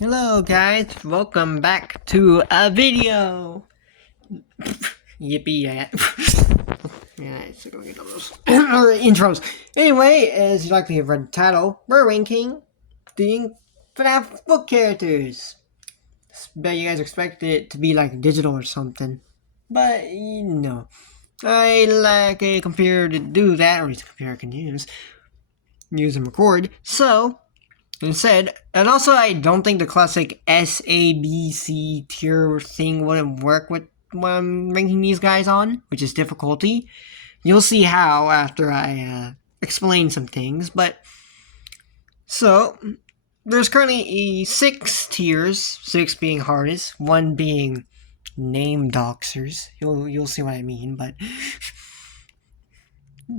Hello guys, welcome back to a video. Yippee yeah. Yeah, so go get all those intros. Anyway, as you likely have read the title, we're ranking the Fnaf book characters. Bet you guys expected it to be like digital or something, but I lack a computer to do that, or at least a computer I can use and record. So instead, and also I don't think the classic SABC tier thing wouldn't work with when I'm ranking these guys on, which is difficulty. You'll see how after I explain some things, but so there's currently 6 tiers, 6 being hardest, 1 being name doxers. You'll see what I mean, but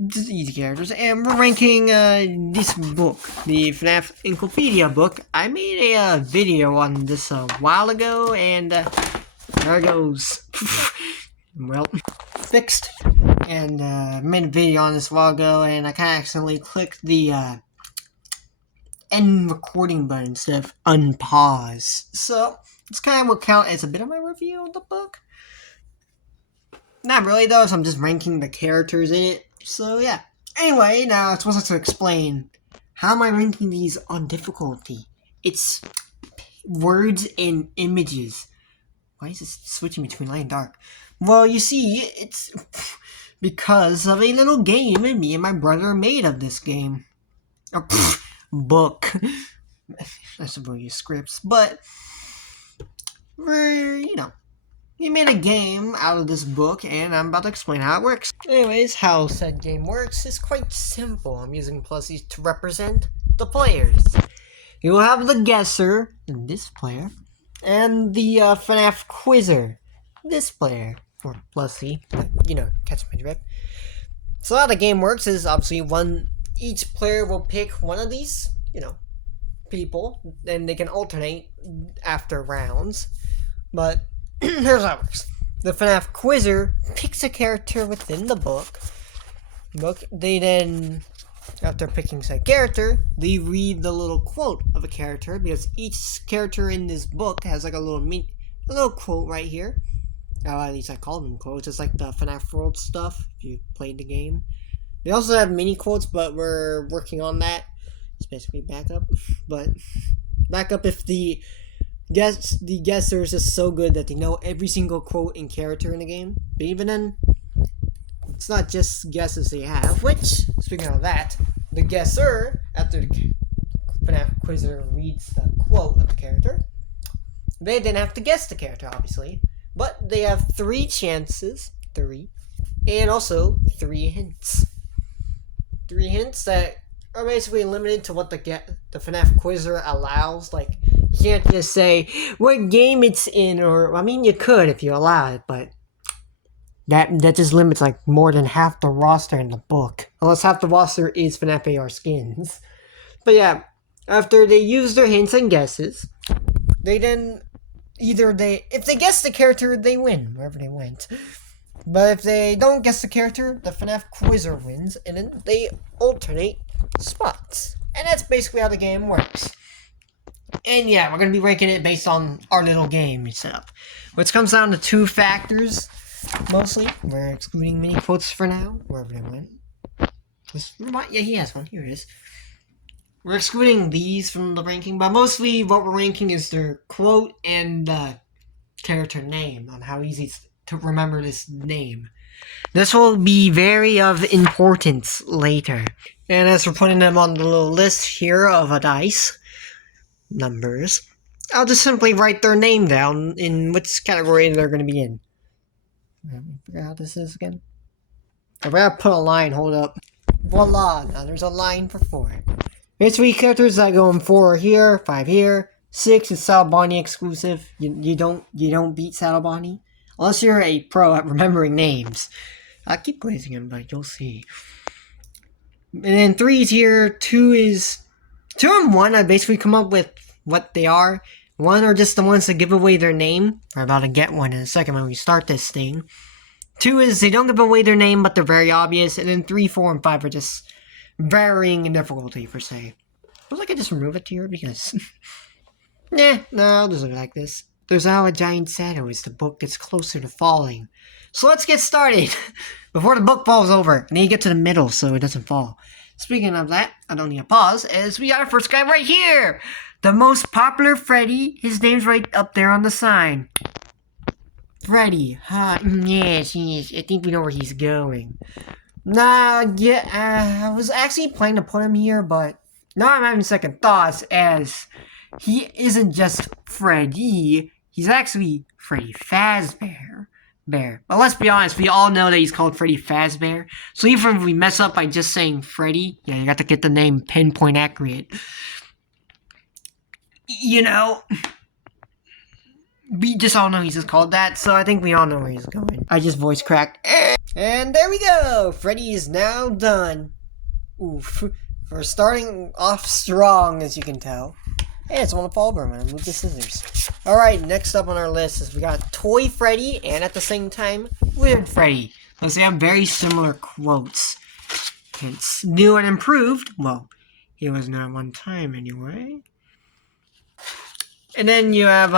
just easy characters. And we're ranking this book, the Fnaf Encyclopedia book. I made a video on this a while ago, and there it goes. Well, fixed. And made a video on this a while ago, and I kind of accidentally clicked the end recording button instead of unpause. So this kind of will count as a bit of my review of the book. Not really though, so I'm just ranking the characters in it. So yeah. Anyway, now I'm supposed to explain how am I ranking these on difficulty. It's words and images. Why is this switching between light and dark? Well, you see, it's because of a little game me and my brother made of this game. Book. I suppose you scripts, but we're, we made a game out of this book, and I'm about to explain how it works. Anyways, how said game works is quite simple. I'm using pluses to represent the players. You will have the guesser, this player, and the Fnaf quizzer, this player, or plussy, catch my drift. So how the game works is obviously each player will pick one of these, people, and they can alternate after rounds, but here's how it works. The Fnaf quizzer picks a character within the book. They then, after picking said character, they read the little quote of a character, because each character in this book has like a little quote right here. At least I call them quotes. It's like the Fnaf World stuff, if you played the game. They also have mini quotes, but we're working on that. It's basically backup. But backup if the guesser is just so good that they know every single quote and character in the game. But even then, it's not just guesses they have, which, speaking of that, the guesser, after the Fnaf quizzer reads the quote of the character, they then have to guess the character, obviously. But they have 3 chances, and also 3 hints. 3 hints that are basically limited to what the Fnaf quizzer allows. Like, you can't just say what game it's in, or, I mean, you could if you allow it, but that just limits like more than half the roster in the book. Unless half the roster is Fnaf AR skins. But yeah, after they use their hints and guesses, they then if they guess the character, they win, wherever they went. But if they don't guess the character, the Fnaf quizzer wins, and then they alternate spots. And that's basically how the game works. And yeah, we're going to be ranking it based on our little game setup, which comes down to 2 factors, mostly. We're excluding mini quotes for now, wherever they went. Yeah, he has one. Here it is. We're excluding these from the ranking, but mostly what we're ranking is their quote and the character name, on how easy it's to remember this name. This will be very of importance later. And as we're putting them on the little list here of a dice, numbers, I'll just simply write their name down in which category they're going to be in. I forgot how this is again. I gotta put a line, hold up. Voila, now there's a line for 4. Here's 3 characters that go in 4 here, 5 here. 6 is Saddle Bonnie exclusive. You don't beat Saddle Bonnie. Unless you're a pro at remembering names. I'll keep glazing him, but you'll see. And then 3 is here, 2 and 1, I basically come up with what they are. 1 are just the ones that give away their name. We're about to get one in a second when we start this thing. 2 is they don't give away their name, but they're very obvious. And then 3, 4, and 5 are just varying in difficulty, per se. Feels like I just remove it here because Nah, no, it doesn't look like this. There's now a giant shadow as the book gets closer to falling. So let's get started before the book falls over. I need to get to the middle so it doesn't fall. Speaking of that, I don't need a pause as we got our first guy right here. The most popular Freddy. His name's right up there on the sign. Freddy. Yes. I think we know where he's going. I was actually planning to put him here, but now I'm having second thoughts as he isn't just Freddy, he's actually Freddy Fazbear. But let's be honest, we all know that he's called Freddy Fazbear. So even if we mess up by just saying Freddy, yeah, you got to get the name pinpoint accurate. You know, we just all know he's just called that, so I think we all know where he's going. I just voice cracked. And there we go! Freddy is now done. Oof. We're starting off strong, as you can tell. Hey, it's one of Fall Burn. I'm gonna move the scissors. Alright, next up on our list is we got Toy Freddy, and at the same time, Weird Freddy. Let's say have very similar quotes. It's new and improved. Well, he was new at one time anyway. And then you have,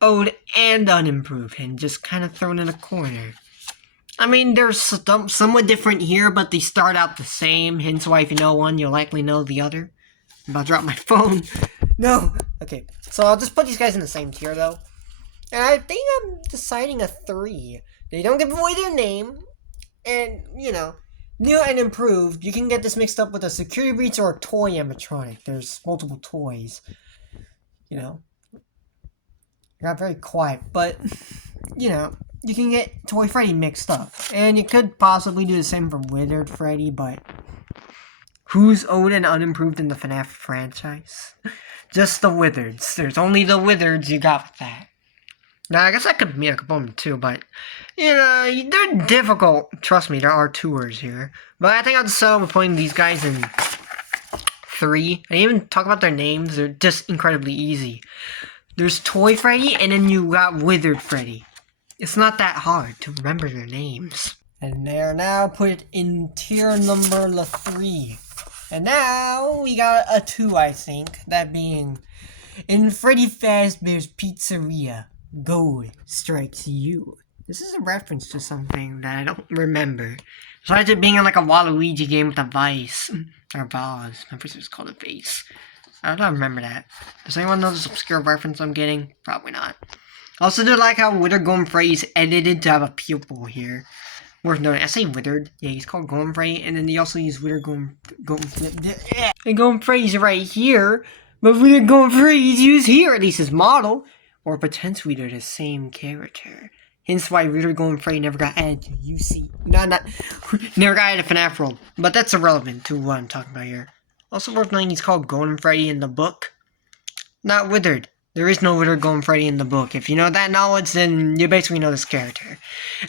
old and unimproved, and just kind of thrown in a corner. I mean, they're somewhat different here, but they start out the same, hence why if you know one, you'll likely know the other. I'm about to drop my phone. No! Okay, so I'll just put these guys in the same tier, though. And I think I'm deciding a 3. They don't give away their name, and, you know, new and improved. You can get this mixed up with a security breach or a toy animatronic. There's multiple toys. You know. Got very quiet, but, you know, you can get Toy Freddy mixed up. And you could possibly do the same for Withered Freddy, but who's old and unimproved in the Fnaf franchise? Just the Withereds. There's only the Withereds you got with that. Now, I guess I could mean a couple of them too, but, you know, they're difficult. Trust me, there are tours here. But I think I'll just settle with putting these guys in 3. I didn't even talk about their names. They're just incredibly easy. There's Toy Freddy, and then you got Withered Freddy. It's not that hard to remember their names. And they're now put in tier number 3. And now we got a 2, I think. That being, in Freddy Fazbear's Pizzeria, gold strikes you. This is a reference to something that I don't remember. Besides it being in like a Waluigi game with a vice. Or vase. My first was called a vase. I don't remember that. Does anyone know this obscure reference I'm getting? Probably not. I also do like how Withered Golden Freddy is edited to have a pupil here. Worth noting, I say Withered. Yeah, he's called Golden Freddy, and then they also use Withered Golden and Golden Freddy's right here, but Withered Golden Freddy's used here, at least his model, or potentially they're the same character. Hence why Withered Golden Freddy never got added to UC. Never got added to FNAF World. But that's irrelevant to what I'm talking about here. Also worth noting, he's called Golden Freddy in the book. Not Withered. There is no Withered Golden Freddy in the book. If you know that knowledge, then you basically know this character.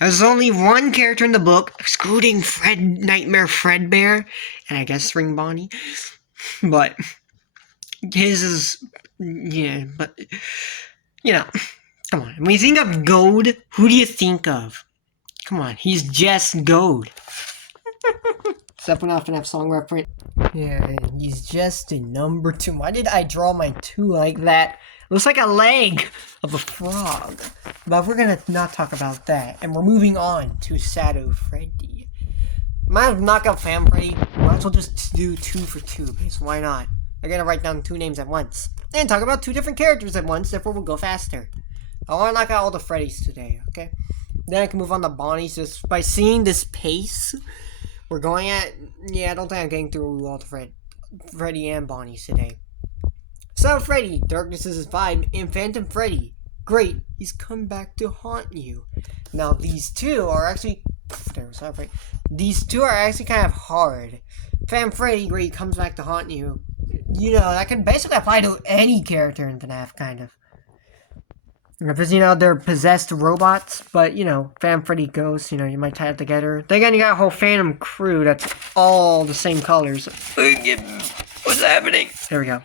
There's only one character in the book, excluding Nightmare Fredbear, and I guess Ring Bonnie. But his is, yeah, but, you know, come on. When you think of Gold, who do you think of? Come on, he's just Gold. Except for not FNAF song reference. Yeah, he's just a number 2. Why did I draw my 2 like that? It looks like a leg of a frog. But we're gonna not talk about that. And we're moving on to Shadow Freddy. Might have knocked out Fam Freddy. Might as well just do 2 for 2, because why not? I gotta write down 2 names at once. And talk about 2 different characters at once, therefore we'll go faster. I wanna knock out all the Freddys today, okay? Then I can move on to Bonnie's. Just by seeing this pace we're going at, yeah, I don't think I'm getting through all the Freddy and Bonnie's today. So Freddy, Darkness is his vibe, and Phantom Freddy. Great, he's come back to haunt you. Now these 2 are actually, these 2 are actually kind of hard. Phantom Freddy, great, comes back to haunt you. You know, that can basically apply to any character in FNAF, kind of. Because, you know, they're possessed robots, but, you know, Phantom Freddy ghosts, you know, you might tie it together. Then again, you got a whole Phantom crew that's all the same colors. What's happening? There we go.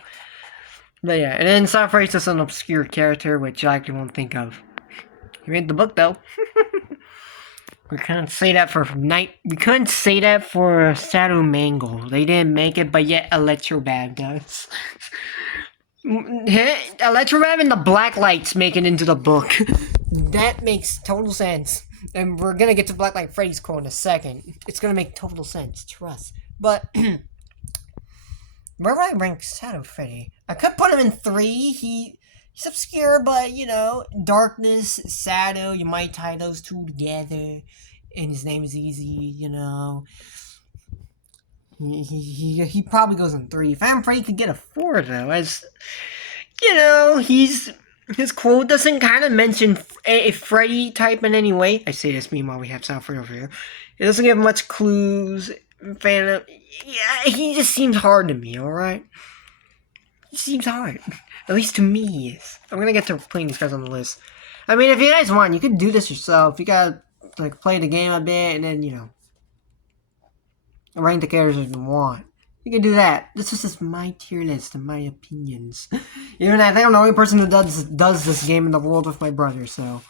But yeah, and then Shadow Freddy's just an obscure character, which I actually won't think of. He made the book, though. We couldn't say that for We couldn't say that for Shadow Mangle. They didn't make it, but yet Electrobab does. Electroweb and the black lights make it into the book. That makes total sense. And we're gonna get to Black Light Freddy's quote in a second. It's gonna make total sense, trust. But where would I rank Shadow Freddy? I could put him in 3. He's obscure, but you know, darkness, shadow, you might tie those two together. And his name is easy, you know. He probably goes in 3. Phantom Freddy could get a 4 though, as you know, his quote doesn't kind of mention a Freddy type in any way. I say this meanwhile we have Southford over here. It doesn't give much clues. Phantom, yeah, he just seems hard to me. All right, he seems hard. At least to me, he is. I'm gonna get to putting these guys on the list. I mean, if you guys want, you could do this yourself. You gotta like play the game a bit, and then you know, rank the characters if you want. You can do that. This is just my tier list and my opinions. Even I think I'm the only person who does this game in the world with my brother, so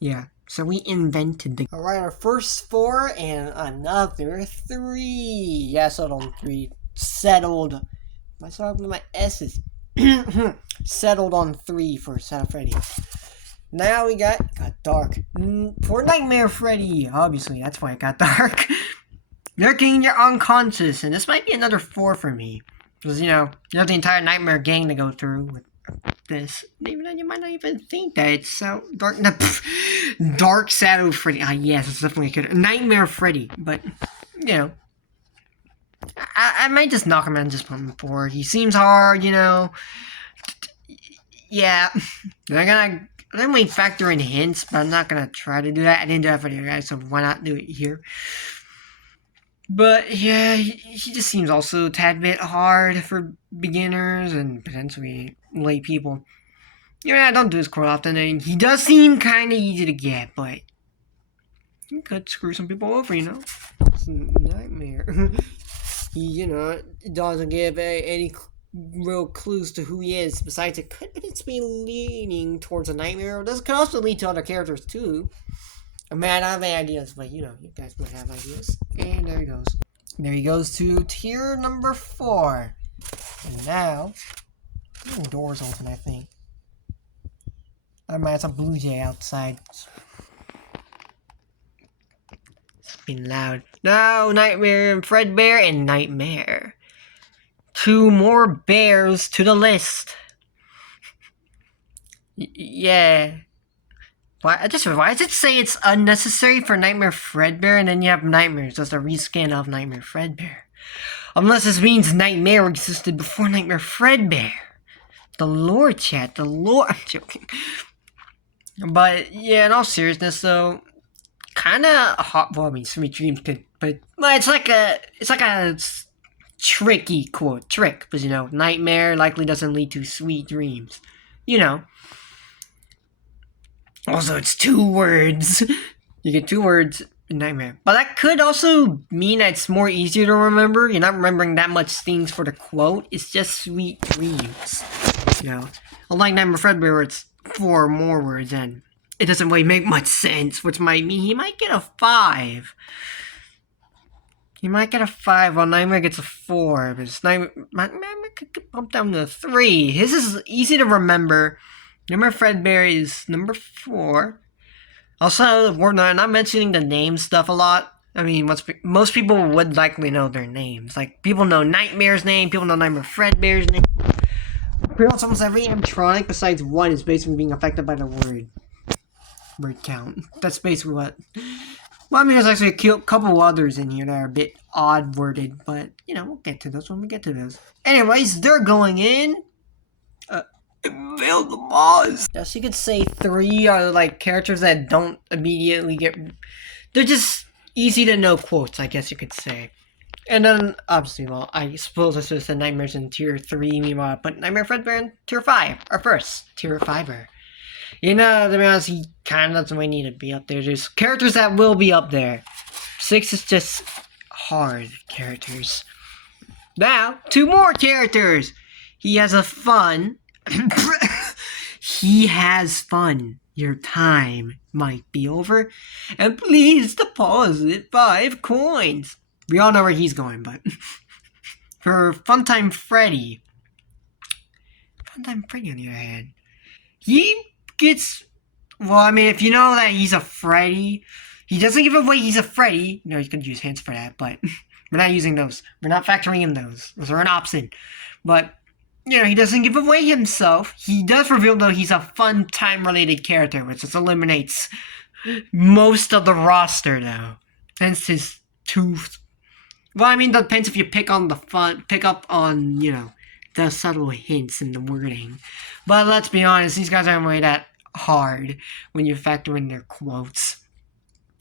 yeah. So we invented the. Alright, our first 4 and another 3. Yeah, settled on 3. Settled. I started with my S's. Settled on 3 for Shadow Freddy. Now we got dark. For Nightmare Freddy. Obviously, that's why it got dark. Lurking, you're unconscious, and this might be another 4 for me. Because, you know, you have the entire Nightmare gang to go through with this. Even though you might not even think that it's so dark. No, Dark Shadow Freddy. Ah, yes, it's definitely good. Nightmare Freddy. But, you know, I might just knock him out and just put him 4. He seems hard, you know. Yeah. Then we factor in hints, but I'm not gonna try to do that. I didn't do that for you guys, so why not do it here? But yeah, he just seems also a tad bit hard for beginners and potentially late people. Yeah, I don't do this quite often, and he does seem kind of easy to get, but he could screw some people over, you know? It's a nightmare. He, you know, doesn't give any real clues to who he is. Besides, it could potentially be leaning towards a nightmare. This could also lead to other characters, too. I mean, I don't have any ideas, but you know, you guys might have ideas. And there he goes. There he goes to tier number 4. And now, doors open, I think. Oh man, it's a blue jay outside. It's been loud. No, Nightmare and Fredbear and Nightmare. 2 more bears to the list. Yeah. Why does it say it's unnecessary for Nightmare Fredbear and then you have Nightmares? Just a reskin of Nightmare Fredbear. Unless this means Nightmare existed before Nightmare Fredbear. The lore, chat. The lore. I'm joking. But yeah, in all seriousness, though, kind of hot. Well, I mean, Sweet Dreams could, but well, it's like a tricky quote, trick, because you know, Nightmare likely doesn't lead to Sweet Dreams. You know. Also, it's 2 words. You get 2 words in Nightmare. But that could also mean that it's more easier to remember. You're not remembering that much things for the quote. It's just Sweet Dreams. You know, unlike Nightmare Fredbear, where it's 4 more words, and it doesn't really make much sense, which might mean he might get a 5. He might get a 5 while Nightmare gets a 4. But Nightmare could get bumped down to a 3. His is easy to remember. Nightmare Fredbear is number 4. Also, we're not mentioning the name stuff a lot. I mean, most people would likely know their names. Like, people know Nightmare's name, people know Nightmare Fredbear's name. Pretty much almost every animatronic besides one is basically being affected by the word count. That's basically what. Well, I mean, there's actually a couple others in here that are a bit odd worded, but you know, we'll get to those when we get to those. Anyways, they're going in. Build the boss. Yes, you could say 3 are like characters that don't immediately get. They're just easy to know quotes, I guess you could say. And then, obviously, well, I suppose I should have said Nightmares in tier 3, meanwhile, I put Nightmare Fredbear in tier 5, or first, tier 5er. You know, to be honest, he kind of doesn't really need to be up there. There's characters that will be up there. 6 is just hard characters. Now, 2 more characters! He has a fun. He has fun. Your time might be over. And please deposit 5 coins. We all know where he's going, but for Funtime Freddy, Funtime Freddy, on the other hand, he gets. Well, I mean, if you know that he's a Freddy, he doesn't give away he's a Freddy. No, you could use hints for that, but we're not using those. We're not factoring in those. Those are an option. But, you know, he doesn't give away himself. He does reveal, though, he's a fun time-related character, which just eliminates most of the roster, though. Hence his tooth. Well, I mean, depends if you pick up on, you know, the subtle hints in the wording. But let's be honest, these guys aren't really that hard when you factor in their quotes.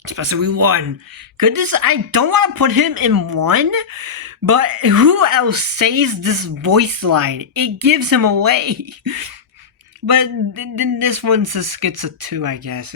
Especially one. Goodness, I don't want to put him in one, but who else says this voice line? It gives him away. But then this one just gets a 2, I guess.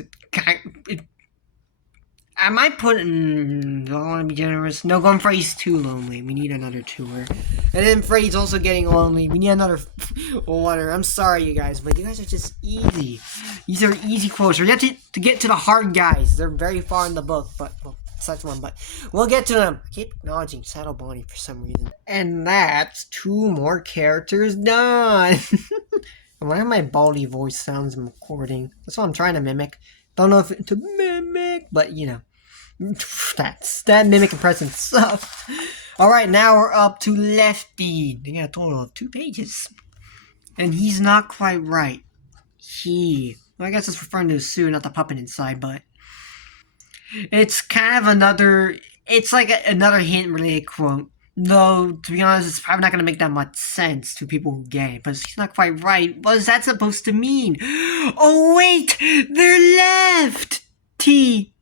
I might put in. Don't want to be generous. No, going Freddy's too lonely. We need another 2er. And then Freddy's also getting lonely. We need another 1er. I'm sorry, you guys, but you guys are just easy. These are easy quotes. We have to get to the hard guys. They're very far in the book, but well, such one. But we'll get to them. I keep acknowledging Saddle Bonnie for some reason. And that's 2 more characters done. Why have my baldy voice sounds I'm recording? That's what I'm trying to mimic. Don't know if it's to mimic, but you know. That mimic impression sucks. Alright, now we're up to Lefty. They got a total of 2 pages. And he's not quite right. Well, I guess it's referring to Sue, not the puppet inside, but it's kind of another, it's like another hint-related quote. Though, to be honest, it's probably not going to make that much sense to people who get it. But he's not quite right. What is that supposed to mean? Oh, wait! They're left!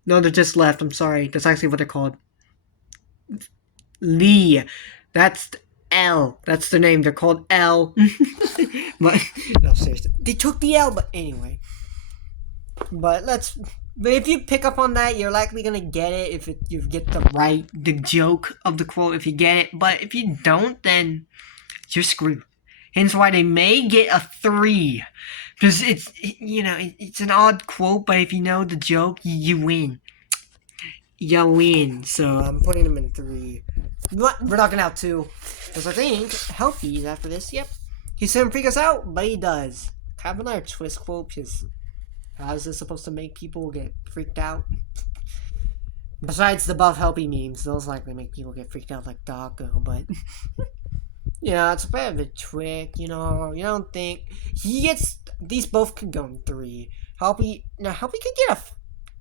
No, they're just left. I'm sorry. That's actually what they're called. Lee. That's L. That's their name. They're called L. But, no, seriously. They took the L, but anyway. But if you pick up on that, you're likely gonna get it if you get the joke of the quote if you get it. But if you don't, then you're screwed. Hence why they may get a 3. Because it's an odd quote, but if you know the joke, you win. You win. So I'm putting them in 3. We're knocking out 2. Because I think Healthy's after this. Yep. He shouldn't freak us out, but he does. Kind of another twist quote, because how is this supposed to make people get freaked out? Besides the buff Helpy memes, those likely make people get freaked out like Doggo, but it's a bit of a trick, you don't think these both could go in 3. Helpy could get a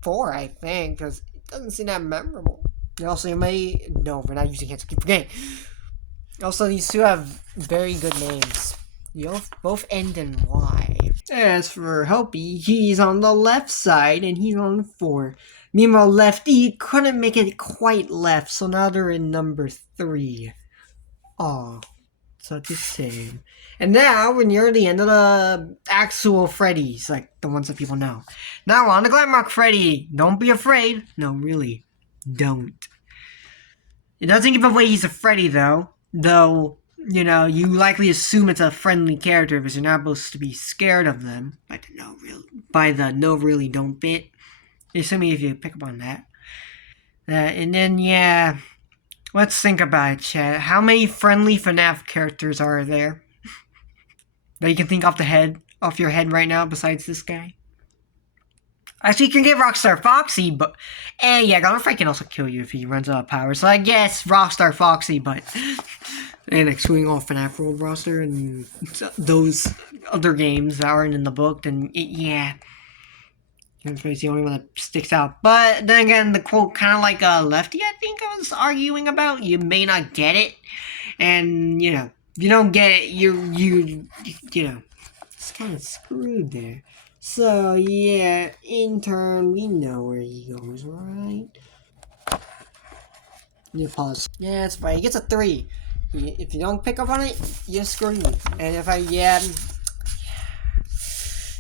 4, I think, because it doesn't seem that memorable. Also, we're not using hands, keep forgetting. Also, these 2 have very good names. You both end in Y. As for Helpy, he's on the left side and he's on 4. Meanwhile, Lefty couldn't make it quite left, so now they're in number 3. Aw, such a shame. And now we're near the end of the actual Freddys, like the ones that people know. Now we're on the Shamrock Freddy. Don't be afraid. No, really, don't. It doesn't give away he's a Freddy though. You likely assume it's a friendly character because you're not supposed to be scared of them by the no really don't bit. Assuming if you pick up on that. And then, let's think about it, chat. How many friendly Fnaf characters are there that you can think off your head right now besides this guy? Actually, you can get Rockstar Foxy, but Gunnerfrey can also kill you if he runs out of power. So I guess Rockstar Foxy, but and excluding all Fnaf World roster and those other games that aren't in the book, then Gunnerfrey's the only one that sticks out. But then again, the quote kind of like Lefty, I think I was arguing about. You may not get it, and if you don't get it, it's kind of screwed there. So, in turn, we know where he goes, right? You pause. Yeah, that's right. He gets a 3. If you don't pick up on it, you're screwed. And if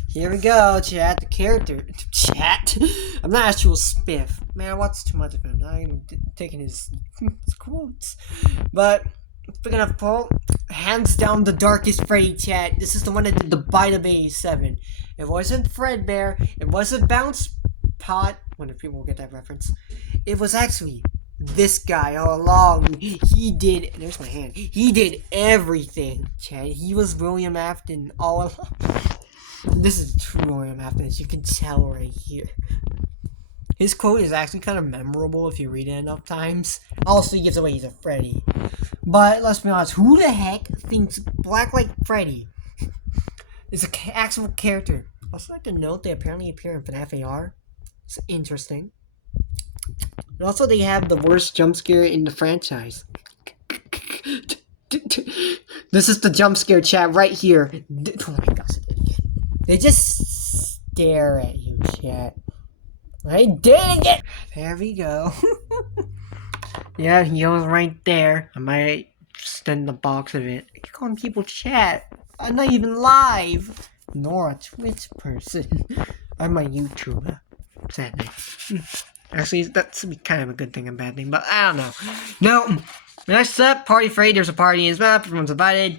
here we go, chat. The character. Chat? I'm not actual spiff. Man, I watched too much of him. Now I'm taking his quotes. But, speaking of quote, hands down the darkest Freddy, chat. This is the one that did the Bite of 87. It wasn't Fredbear. It wasn't Bounce Pot. Wonder if people will get that reference. It was actually This guy all along, he did, there's my hand, he did everything, Chad. He was William Afton all along. This is true William Afton, as you can tell right here. His quote is actually kind of memorable if you read it enough times. Also, he gives away he's a Freddy. But let's be honest, who the heck thinks Blacklight Freddy is an actual character? Also, like to note they apparently appear in Fnaf AR. It's interesting. And also, they have the worst jump scare in the franchise. This is the jump scare, chat, right here. Oh my gosh, they just stare at you, chat. I did it again! There we go. Yeah, he was right there. I might extend the box of it. You're calling people chat. I'm not even live. Nor a Twitch person. I'm a YouTuber. Sadly. Actually, that's kind of a good thing and bad thing, but I don't know. No. Next up, Party Freddy. There's a party in his map. Everyone's invited.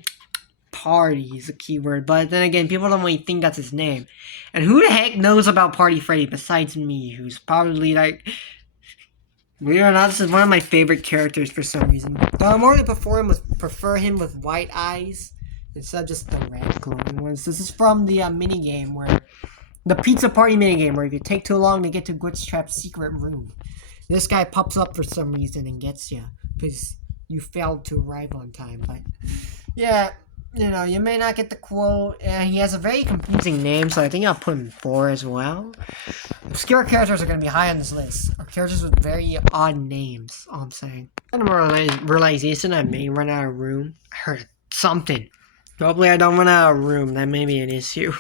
Party is a keyword, but then again, people don't really think that's his name. And who the heck knows about Party Freddy besides me, who's probably like... Believe it or not, this is one of my favorite characters for some reason. Though I'm already prefer him with white eyes instead of just the red glowing ones. This is from the minigame where... The pizza party minigame where if you take too long to get to Glitch Trap's secret room. This guy pops up for some reason and gets you. Because you failed to arrive on time, but... Yeah... You know, you may not get the quote, and he has a very confusing name, so I think I'll put him 4 as well. Obscure characters are going to be high on this list. Or characters with very odd names, all I'm saying. And a realization I may run out of room. I heard something. Hopefully I don't run out of room, that may be an issue.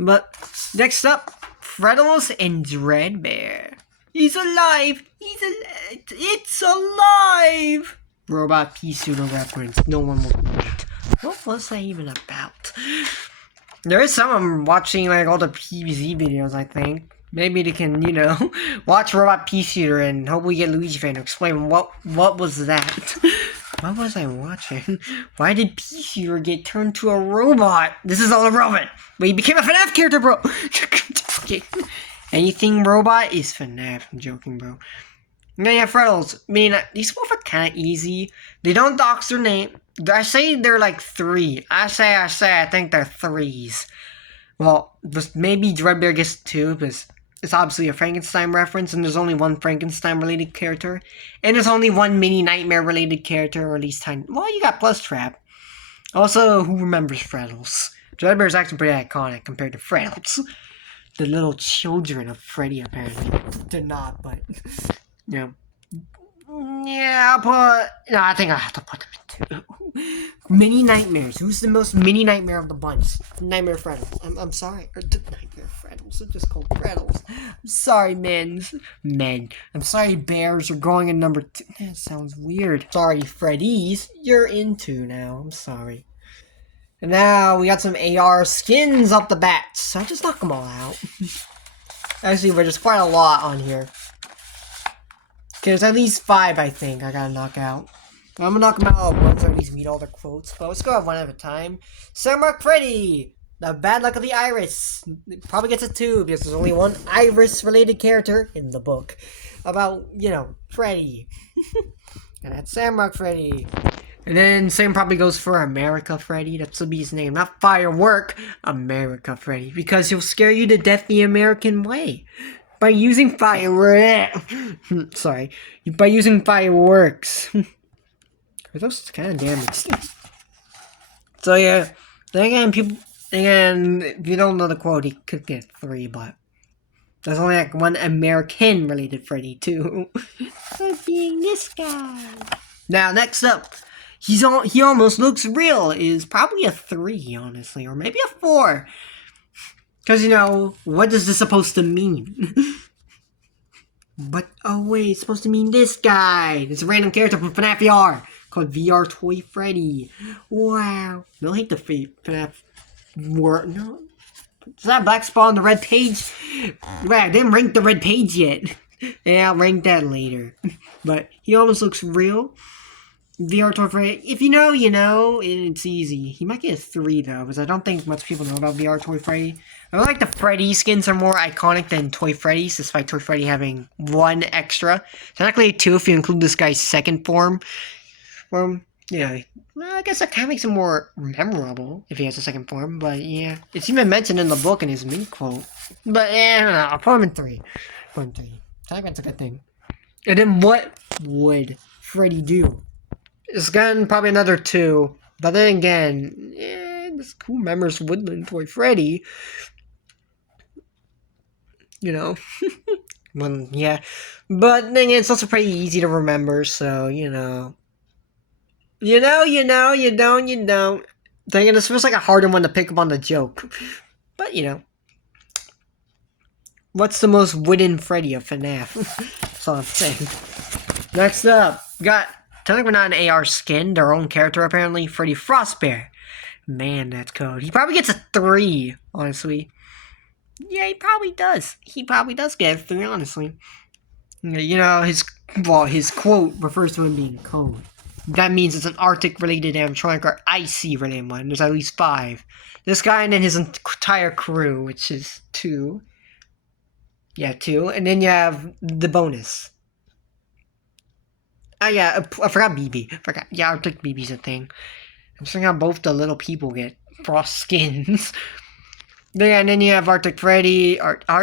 But, next up, Freddles and Dreadbear. He's alive! It's alive! Robot pea pseudo reference. No one will know it. What was that even about? There is someone watching like all the PvZ videos, I think. Maybe they can, you know, watch Robot Pea Shooter and hopefully get Luigi fan to explain what was that. What was I watching? Why did Pea Shooter get turned to a robot? This is all a robot. But he became a FNAF character, bro. Okay. Anything robot is FNAF. I'm joking, bro. Yeah, Freddles. I mean, these both are kind of easy. They don't dox their name. I say they're like 3. I say, I think they're 3s. Well, maybe Dreadbear gets 2, because it's obviously a Frankenstein reference, and there's only one Frankenstein-related character. And there's only one Mini Nightmare-related character, or at least time. Well, you got Plus Trap. Also, who remembers Freddles? Dreadbear is actually pretty iconic compared to Freddles. The little children of Freddy, apparently. They're not, but... Yeah. Yeah, I'll put... No, I think I have to put them in 2. Mini Nightmares. Who's the most mini nightmare of the bunch? Nightmare Freddles. I'm sorry. Or Nightmare Freddles. They're just called Freddles. I'm sorry, men. I'm sorry, bears are going in number 2. That sounds weird. Sorry, Freddy's. You're in 2 now. I'm sorry. And now we got some AR skins up the bat. So I just knock them all out. Actually, there's quite a lot on here. Okay, there's at least 5, I think, I gotta knock out. I'm gonna knock them out once I at least read all the quotes, but let's go one at a time. Shamrock Freddy! The bad luck of the iris. Probably gets a 2, because there's only one iris-related character in the book. About, you know, Freddy. And that's Shamrock Freddy. And then same probably goes for America Freddy. That should be his name. Not Firework, America Freddy. Because he'll scare you to death the American way. By using fireworks. Sorry. By using fireworks. Those kind of damaged. So yeah. Then again, if you don't know the quote, he could get 3, but there's only like one American related Freddy too. But being this guy. Now next up, he almost looks real is probably a 3, honestly, or maybe a 4. Because, you know, what is this supposed to mean? But, oh wait, it's supposed to mean this guy. It's a random character from FNAF VR called VR Toy Freddy. Wow. Don't hate the FNAF word. No. Is that Black Spawn on the red page? Wow, I didn't rank the red page yet. Yeah, I'll rank that later. But he almost looks real. VR Toy Freddy. If you know, you know. It's easy. He might get a 3 though, because I don't think much people know about VR Toy Freddy. I feel like the Freddy skins are more iconic than Toy Freddy's, despite Toy Freddy having 1 extra. Technically 2 if you include this guy's second form. Yeah, well, I guess that kind of makes him more memorable if he has a second form, but yeah. It's even mentioned in the book in his mid quote. But yeah, I don't know. I'll put him in 3. Put him in 3. I think that's a good thing. And then what would Freddy do? It's gotten probably another 2. But then again, this who remembers Woodland Toy Freddy? You know? Well, yeah. But then again, it's also pretty easy to remember, so, you know. You know, you don't. Dang it, this feels like a harder one to pick up on the joke. But, you know. What's the most wooden Freddy of Fnaf? That's all I'm saying. Next up, got, technically not an AR skin, their own character apparently, Freddy Frostbear. Man, that's code. He probably gets a 3, honestly. Yeah, he probably does. He probably does get a 3, honestly. You know, his quote refers to him being code. That means it's an Arctic-related animatronic or icy-related one. There's at least 5. This guy and then his entire crew, which is 2. Yeah, 2. And then you have the bonus. Oh, yeah, I forgot BB. Yeah, Arctic BB's a thing. I'm saying how both the little people get frost skins. Yeah, and then you have Arctic Freddy,